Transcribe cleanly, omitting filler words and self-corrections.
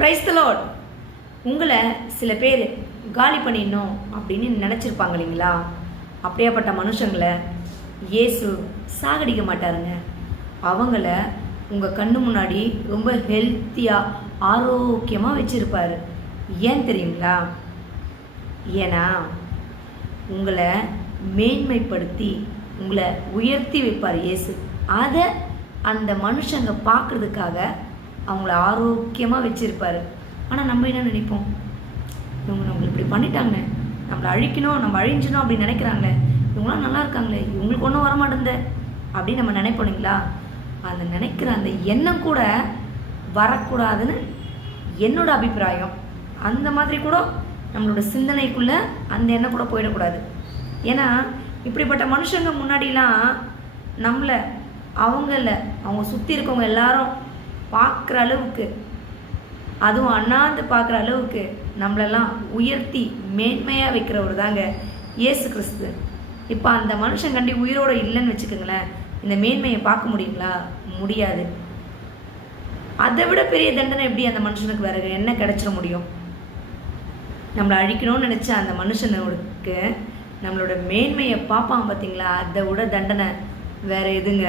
Praise the Lord. உங்களை சில பேர் காலி பண்ணிடணும் அப்படின்னு நினச்சிருப்பாங்க இல்லைங்களா? அப்படியாப்பட்ட மனுஷங்களை இயேசு சாகடிக்க மாட்டாருங்க. அவங்கள உங்கள் கண்ணு முன்னாடி ரொம்ப ஹெல்த்தியாக ஆரோக்கியமாக வச்சுருப்பார். ஏன் தெரியுங்களா? ஏன்னா உங்களை மேன்மைப்படுத்தி உங்களை உயர்த்தி வைப்பார் இயேசு. அதை அந்த மனுஷங்க பார்க்குறதுக்காக அவங்கள ஆரோக்கியமாக வச்சுருப்பார். ஆனால் நம்ம என்ன நினைப்போம்? இவங்க நம்மளை இப்படி பண்ணிட்டாங்க, நம்மளை அழிக்கணும், நம்ம அழிஞ்சிடும் அப்படின்னு நினைக்கிறாங்களே, இவங்களாம் நல்லா இருக்காங்களே, இவங்களுக்கு ஒன்றும் வரமாட்டேந்த அப்படின்னு நம்ம நினைப்போங்களா? அந்த நினைக்கிற அந்த எண்ணம் கூட வரக்கூடாதுன்னு என்னோட அபிப்பிராயம். அந்த மாதிரி கூட நம்மளோட சிந்தனைக்குள்ளே அந்த எண்ணம் கூட போயிடக்கூடாது. ஏன்னா இப்படிப்பட்ட மனுஷங்க முன்னாடிலாம் நம்மளை அவங்க சுற்றி இருக்கவங்க எல்லாரும் பார்க்குற அளவுக்கு, அதுவும் அண்ணாந்து பார்க்குற அளவுக்கு நம்மளெல்லாம் உயர்த்தி மேன்மையாக வைக்கிறவர் தாங்க இயேசு கிறிஸ்து. இப்போ அந்த மனுஷன் கண்டி உயிரோடு இல்லைன்னு வச்சுக்கோங்களேன், இந்த மேன்மையை பார்க்க முடியுங்களா? முடியாது. அதை விட பெரிய தண்டனை எப்படி அந்த மனுஷனுக்கு வேறு என்ன கிடைச்சிட முடியும்? நம்மளை அழிக்கணும்னு நினச்ச அந்த மனுஷனுக்கு நம்மளோட மேன்மையை பார்ப்பான் பார்த்தீங்களா? அதை விட தண்டனை வேறு எதுங்க?